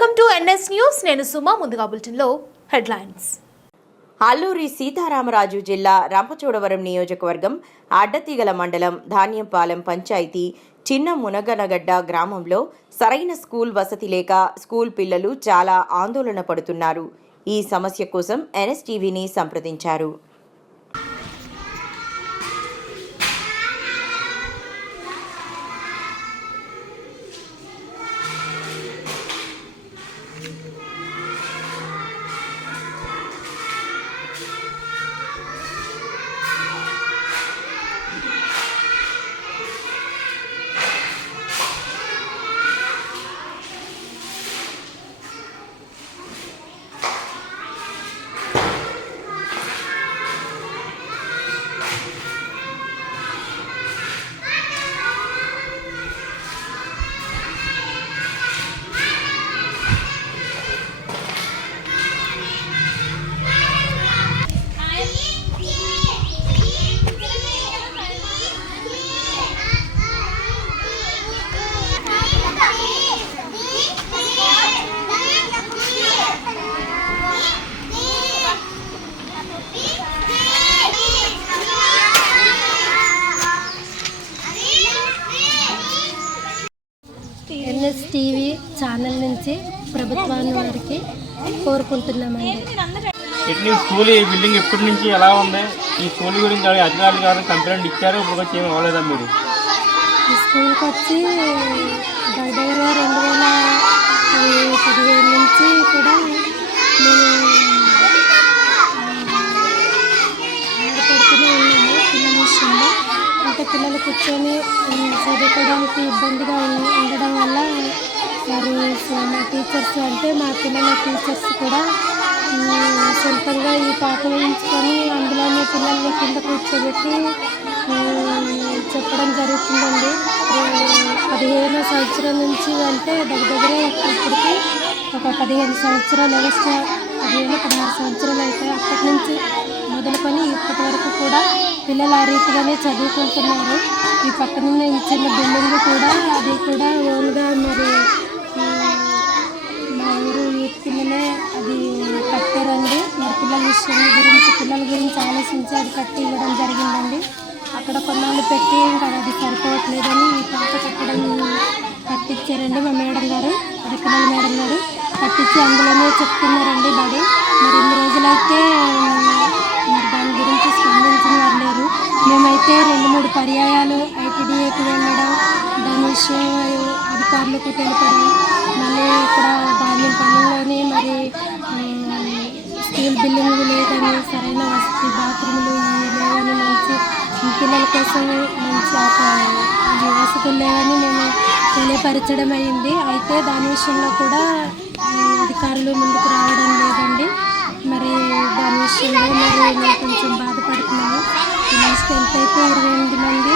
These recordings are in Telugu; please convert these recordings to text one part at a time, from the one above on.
Welcome to NS news. నేను సుమా ముందుగా బులెటిన్లో హెడ్లైన్స్. అల్లూరి సీతారామరాజు జిల్లా రంపచోడవరం నియోజకవర్గం అడ్డతీగల మండలం ధాన్యంపాలెం పంచాయతీ చిన్న మునగనగడ్డ గ్రామంలో సరైన స్కూల్ వసతి లేక స్కూల్ పిల్లలు చాలా ఆందోళన పడుతున్నారు. ఈ సమస్య కోసం ఎన్ఎస్టీవీని సంప్రదించారు. టీవీ ఛానల్ నుంచి ప్రభుత్వాన్ని వారికి కోరుకుంటున్నామండి. ఎట్లా స్కూల్ ఈ బిల్డింగ్ ఎప్పటి నుంచి ఎలా ఉంది? ఈ స్కూల్ గురించి అధికారులు గారు కంప్లైంట్ ఇచ్చారు ఇప్పుడు వచ్చి ఏమి అవ్వలేదా మీరు? ఈ స్కూల్కి వచ్చి దగ్గర రెండు వేల పదిహేను నుంచి కూడా మేము ఉన్నాము. పిల్లల విషయంలో. అంటే పిల్లలు కూర్చొని చదువుకోవడానికి ఇబ్బందిగా ఉండడం వల్ల మరి మా టీచర్స్ అంటే మా పిల్లల టీచర్స్ కూడా సొంతంగా ఈ పాట వేయించుకొని అందులోనే పిల్లల్ని కింద కూర్చోబెట్టి చెప్పడం జరుగుతుందండి. పదిహేను సంవత్సరం నుంచి అంటే దగ్గర దగ్గర ఇప్పటికి ఒక పదిహేను సంవత్సరాలు వస్తే పదిహేను పదహారు సంవత్సరాలు అయితే అప్పటి నుంచి మొదలుకొని ఇప్పటి వరకు కూడా పిల్లలు ఆ రీతిగానే చదువుకుంటున్నారు. ఈ పక్కనున్న ఈ చిన్న బిల్డింగ్ కూడా అది కూడా ఓన్గా మరి ఉమ్, మా ఊరు యూత్ పిల్లలే అది కట్టారండి మరి పిల్లల విషయం గురించి పిల్లల గురించి ఆలోచించి అది కట్టి ఇవ్వడం జరిగిందండి ఇక్కడ కొన్నాళ్ళు పెట్టి ఇంకా అది సరిపోవట్లేదని ఈ పాత కట్టడం కట్టించారండి మా మేడం గారు అది మేడం గారు. కట్టించి అందులోనే చెప్తున్నారండి బడి. మరి ఇన్ని రోజులైతే మరి దాని గురించి స్పందించిన వారు లేరు. మేమైతే రెండు మూడు పర్యాయాలు ఐటీడీఏకి వెళ్ళడం దాని విషయం అధికారులకు తెలిపడం మళ్ళీ ఇక్కడ దాని పనుల్లోని మరి స్కూల్ బిల్డింగ్ లేదని సరైన వసతి బాత్రూములు ఇవి పిల్లల కోసం మంచి ఒక ఈ వసతులు లేవని మేము తెలియపరచడం అయింది అయితే దాని విషయంలో కూడా అధికారులు ముందుకు రావడం లేదండి. మరి దాని విషయంలో మరి మేము కొంచెం బాధపడుతున్నాము. పిల్లల స్ట్రెంత్ అయితే ఇరవై ఎనిమిది మంది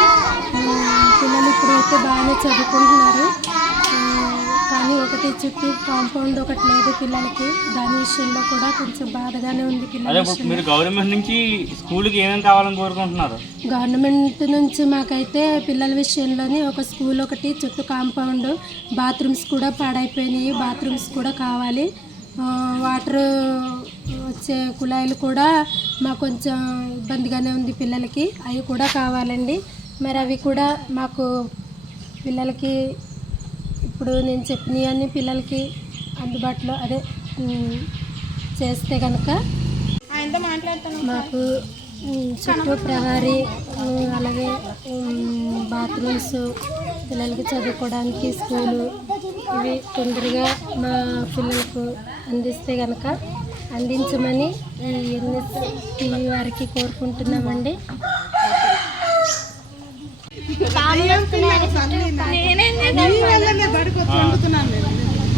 పిల్లలు ఇప్పుడైతే బాగానే చదువుకుంటున్నారు. కానీ ఒకటి చుట్టూ కాంపౌండ్ ఒకటి లేదు పిల్లలకి. దాని విషయంలో కూడా కొంచెం బాధగానే ఉంది అదే పిల్లల ఇప్పుడు మీరు గవర్నమెంట్ నుంచి స్కూల్కి ఏమేమి కావాలని కోరుకుంటున్నారు? గవర్నమెంట్ నుంచి మాకైతే పిల్లల విషయంలోనే ఒక స్కూల్ ఒకటి చుట్టూ కాంపౌండ్ బాత్రూమ్స్ కూడా పాడైపోయినాయి. బాత్రూమ్స్ కూడా కావాలి. ఆ, వాటర్ వచ్చే కుళాయిలు కూడా మాకు కొంచెం ఇబ్బందిగానే ఉంది పిల్లలకి. అవి కూడా కావాలండి. మరి అవి కూడా మాకు పిల్లలకి ఇప్పుడు నేను చెప్పినవన్నీ పిల్లలకి అందుబాటులో అదే చేస్తే కనుక మాకు చుట్టూ ప్రహారీ అలాగే బాత్రూమ్స్ పిల్లలకి చదువుకోవడానికి స్కూలు ఇవి తొందరగా మా పిల్లలకు అందిస్తే కనుక అందించమని ఎన్ఎస్ టీవీ వారికి కోరుకుంటున్నామండి.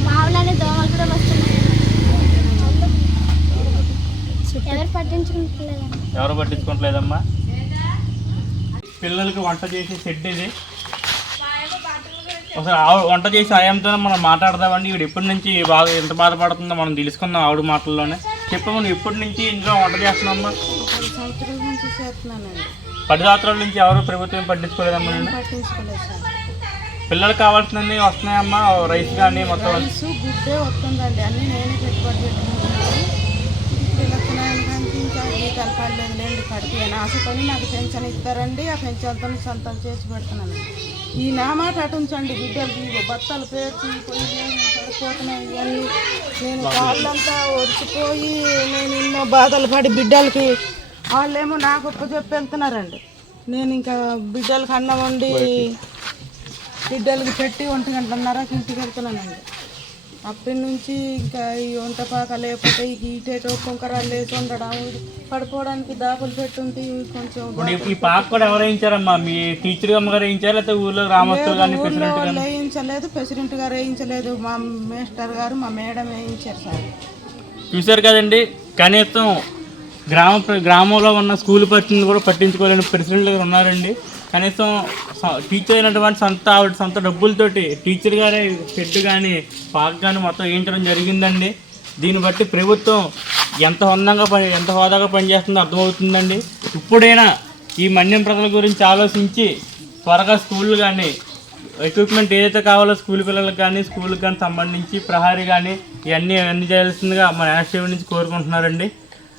మావులని దోమలు కూడా వస్తున్నాయి. ఎవరు పట్టించుకుంటలేదండి ఎవరు పట్టించుకోవట్లేదమ్మా పిల్లలకి వంట చేసే షెడ్ ఇది. ఒకసారి ఆవిడ వంట చేసి ఆయంతో మనం మాట్లాడదామండి. ఇవి ఎప్పటి నుంచి బాగా ఎంత బాధపడుతుందో మనం తెలుసుకుందాం ఆవిడ మాటల్లోనే. చెప్పము నువ్వు ఎప్పటి నుంచి ఇంట్లో వంట చేస్తున్నామ్మా సంవత్సరాల నుంచి చేస్తున్నానండి. పది సంవత్సరాల నుంచి ఎవరు ప్రభుత్వం పట్టించుకోలేదమ్మా నేను పట్టించుకోలేదు సార్. పిల్లలకు కావాల్సినవి వస్తున్నాయమ్మా రైస్ కానీ మొత్తం రైస్ గుడ్డే వస్తుందండి. అన్నీ నేనే పెట్టుబడి పెట్టుకుంటున్నాను. ఇలక్షణాలు కానీ ఇంకా జీతాలు పడలేదు లేండి కడితే ఆశకొని నాకు పెన్షన్ ఇస్తారండి. ఆ పెన్షన్తో సొంతం చేసి పెడుతున్నాను. ఈ నా మాట అటు ఉంచండి బిడ్డలకి బత్తాలు పేర్చి పడిపోతున్నాయి ఇవన్నీ. నేను కాళ్ళంతా ఒడిచిపోయి నేను ఎన్నో బాధలు పడి బిడ్డలకి వాళ్ళేమో నాకు ఒప్ప చెప్పి వెళ్తున్నారండి నేను ఇంకా బిడ్డలకి అన్నం వండి బిడ్డలకి పెట్టి ఒంటి గంటన్నరకి ఇంటికి వెళ్తున్నానండి. అప్పటి నుంచి ఇంకా ఈ వంట పాక లేకపోతే ఈ ఈటేటో కుంకరాలు లేచి ఉండడం పడుకోవడానికి దాపులు పెట్టుంటే కొంచెం ఈ- పాక కూడా ఎవరు వేయించారమ్మా? మీ టీచర్ అమ్మగారు వేయించారు? లేకపోతే ఊళ్ళో గ్రామస్తులు కానీ ప్రెసిడెంట్ వాళ్ళు వేయించలేదు ప్రెసిడెంట్ గారు వేయించలేదు. మా మేస్టర్ గారు మా మేడం వేయించారు సార్. చూశారు కదండి కనీసం గ్రామ గ్రామంలో ఉన్న స్కూల్ పరిస్థితిని కూడా పట్టించుకోలేని ప్రెసిడెంట్ గారు ఉన్నారండి. కనీసం టీచర్ అయినటువంటి సొంత ఆవిడ సొంత డబ్బులతోటి టీచర్ గారే షెడ్ కానీ పాక్ కానీ మొత్తం వేయించడం జరిగిందండి. దీన్ని బట్టి ప్రభుత్వం ఎంత హొందంగా పని ఎంత హోదాగా పనిచేస్తుందో అర్థమవుతుందండి. ఇప్పుడైనా ఈ మన్యం ప్రజల గురించి ఆలోచించి త్వరగా స్కూళ్ళు కానీ ఎక్విప్మెంట్ ఏదైతే కావాలో స్కూల్ పిల్లలకు కానీ స్కూల్కి కానీ సంబంధించి ప్రహారీ కానీ ఇవన్నీ అన్ని చేయాల్సిందిగా మన యాక్టివ్ నుంచి కోరుకుంటున్నారండి.